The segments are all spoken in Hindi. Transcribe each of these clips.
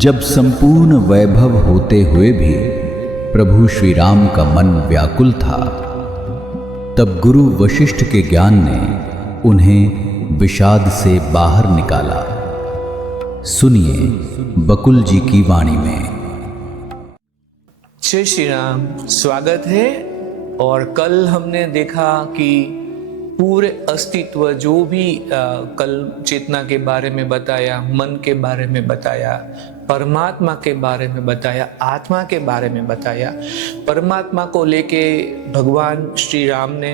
जब संपूर्ण वैभव होते हुए भी प्रभु श्री राम का मन व्याकुल था, तब गुरु वशिष्ठ के ज्ञान ने उन्हें विषाद से बाहर निकाला। सुनिए बकुल जी की वाणी में। जय श्री राम। स्वागत है। और कल हमने देखा कि पूरे अस्तित्व जो भी कल चेतना के बारे में बताया, मन के बारे में बताया, परमात्मा के बारे में बताया, आत्मा के बारे में बताया। परमात्मा को लेके भगवान श्री राम ने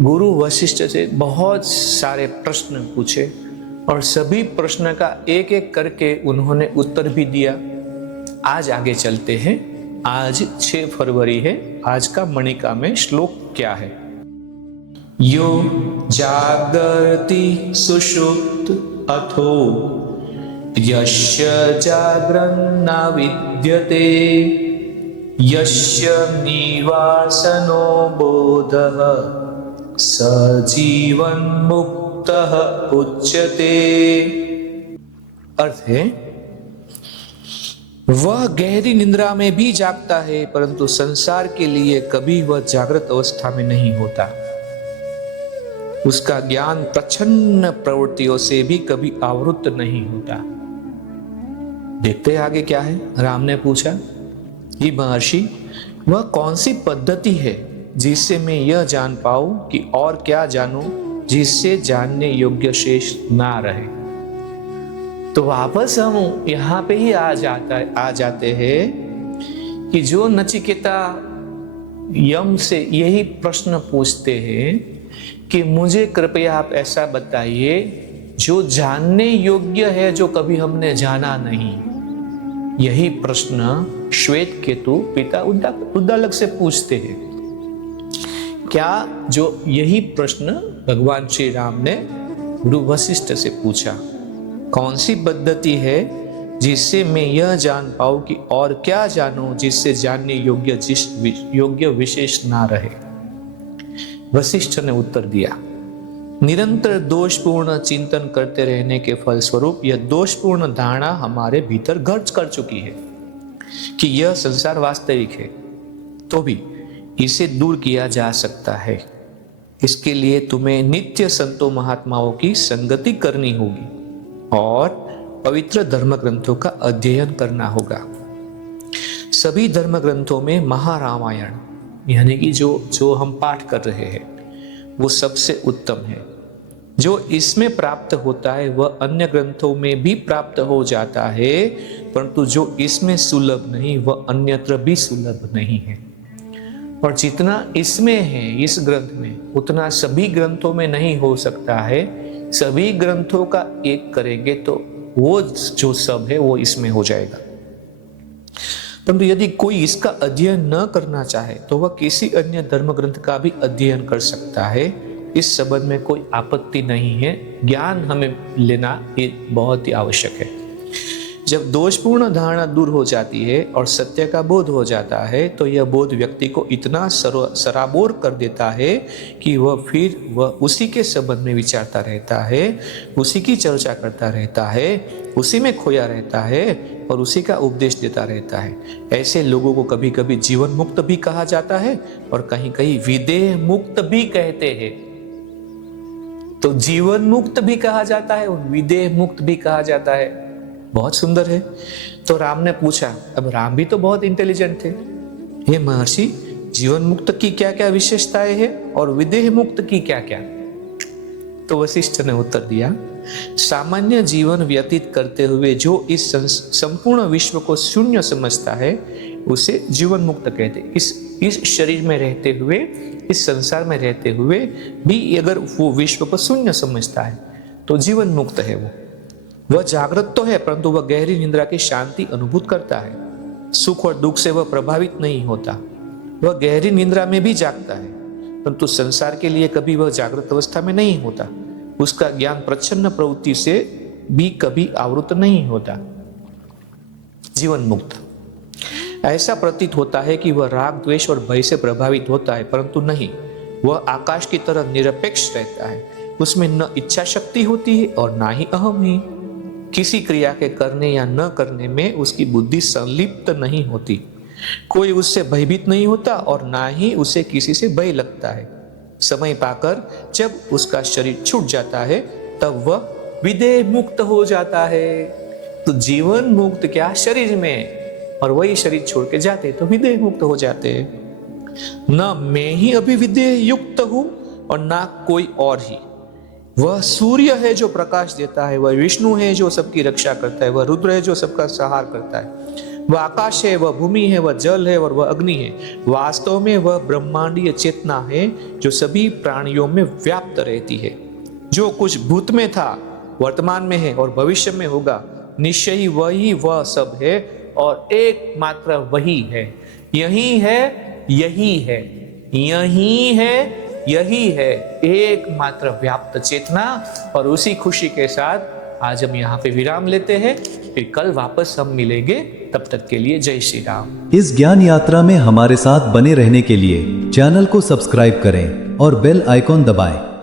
गुरु वशिष्ठ से बहुत सारे प्रश्न पूछे और सभी प्रश्न का एक एक करके उन्होंने उत्तर भी दिया। आज आगे चलते हैं। आज 6 फरवरी है। आज का मणिका में श्लोक क्या है? यो जागर्ति सुषुप्त अथो यस्य जाग्रन्न न विद्यते यस्य निवासनो बोधः स जीवन मुक्तः उच्यते। अर्थ है, वह गहरी निद्रा में भी जागता है, परंतु संसार के लिए कभी वह जागृत अवस्था में नहीं होता। उसका ज्ञान प्रच्छन्न प्रवृत्तियों से भी कभी आवृत्त नहीं होता। देखते आगे क्या है। राम ने पूछा, ये महर्षि, वह कौन सी पद्धति है जिससे मैं यह जान पाऊं कि और क्या जानूं जिससे जानने योग्य शेष ना रहे। तो वापस हम यहां पे ही आ जाते हैं कि जो नचिकेता यम से यही प्रश्न पूछते हैं कि मुझे कृपया आप ऐसा बताइए जो जानने योग्य है, जो कभी हमने जाना नहीं। यही प्रश्न श्वेत केतु पिता उद्दालक से पूछते हैं। क्या जो यही प्रश्न भगवान श्री राम ने गुरु वशिष्ठ से पूछा, कौन सी पद्धति है जिससे मैं यह जान पाऊं कि और क्या जानूं जिससे जानने योग्य विशेष ना रहे। वशिष्ठ ने उत्तर दिया, निरंतर दोषपूर्ण चिंतन करते रहने के फलस्वरूप यह दोषपूर्ण धारणा हमारे भीतर गर्ज कर चुकी है कि यह संसार वास्तविक है, तो भी इसे दूर किया जा सकता है। इसके लिए तुम्हें नित्य संतों महात्माओं की संगति करनी होगी और पवित्र धर्म ग्रंथों का अध्ययन करना होगा। सभी धर्म ग्रंथों में महारामायण यानी कि जो हम पाठ कर रहे हैं वो सबसे उत्तम है। जो इसमें प्राप्त होता है वह अन्य ग्रंथों में भी प्राप्त हो जाता है, परंतु जो इसमें सुलभ नहीं वह अन्यत्र भी सुलभ नहीं है। और जितना इसमें है इस ग्रंथ में, उतना सभी ग्रंथों में नहीं हो सकता है। सभी ग्रंथों का एक करेंगे तो वो जो सब है वो इसमें हो जाएगा। परंतु यदि कोई इसका अध्ययन न करना चाहे तो वह किसी अन्य धर्म ग्रंथ का भी अध्ययन कर सकता है। इस संबंध में कोई आपत्ति नहीं है। ज्ञान हमें लेना ये बहुत ही आवश्यक है। जब दोषपूर्ण धारणा दूर हो जाती है और सत्य का बोध हो जाता है तो यह बोध व्यक्ति को इतना सराबोर कर देता है कि वह उसी के संबंध में विचारता रहता है, उसी की चर्चा करता रहता है, उसी में खोया रहता है और उसी का उपदेश देता रहता है। ऐसे लोगों को कभी कभी जीवन मुक्त भी कहा जाता है और कहीं कहीं विदेह मुक्त भी कहते हैं। तो जीवन मुक्त भी कहा जाता है और विदेह मुक्त भी कहा जाता है। बहुत सुंदर है। तो राम ने पूछा, अब राम भी तो बहुत इंटेलिजेंट थे, हे महर्षि, जीवन मुक्त की क्या क्या विशेषताएं हैं और विदेह मुक्त की क्या क्या? तो वशिष्ठ ने उत्तर दिया, सामान्य जीवन व्यतीत करते हुए जो इस संपूर्ण विश्व को शून्य समझता है उसे जीवन मुक्त कहते। इस शरीर में रहते हुए, इस संसार में रहते हुए भी अगर वो विश्व को शून्य समझता है तो जीवन मुक्त है। वह जागृत तो है, परंतु वह गहरी निद्रा की शांति अनुभूत करता है। सुख और दुख से वह प्रभावित नहीं होता। वह गहरी निद्रा में भी जागता है, परंतु संसार के लिए कभी वह जागृत अवस्था में नहीं होता। उसका ज्ञान प्रच्छन्न प्रवृत्ति से भी कभी आवृत नहीं होता। जीवन मुक्त ऐसा प्रतीत होता है कि वह राग, द्वेष और भय से प्रभावित होता है, परंतु नहीं, वह आकाश की तरह निरपेक्ष रहता है। उसमें न इच्छा शक्ति होती है और ना ही अहम ही। किसी क्रिया के करने या न करने में उसकी बुद्धि संलिप्त नहीं होती। कोई उससे भयभीत नहीं होता और ना ही उसे किसी से भय लगता है। समय पाकर जब उसका शरीर छूट जाता है तब वह विदेह मुक्त हो जाता है। तो जीवन मुक्त क्या शरीर में, और वही शरीर छोड़ के जाते तो विदेह मुक्त हो जाते हैं। न मैं ही अभी विदेह युक्त हूं और ना कोई और ही। वह सूर्य है जो प्रकाश देता है, वह विष्णु है जो सबकी रक्षा करता है, वह रुद्र है जो सबका संहार करता है, वह आकाश है, वह भूमि है, वह जल है और वह अग्नि है। वास्तव में वह ब्रह्मांडीय चेतना है जो सभी प्राणियों में व्याप्त रहती है। जो कुछ भूत में था, वर्तमान में है और भविष्य में होगा, निश्चय ही वही वह सब है और एकमात्र वही है। यही है, यही है, यही है, यही है एकमात्र व्याप्त चेतना। और उसी खुशी के साथ आज हम यहाँ पे विराम लेते हैं, फिर कल वापस हम मिलेंगे। तब तक के लिए जय श्री राम। इस ज्ञान यात्रा में हमारे साथ बने रहने के लिए चैनल को सब्सक्राइब करें और बेल आइकॉन दबाएं।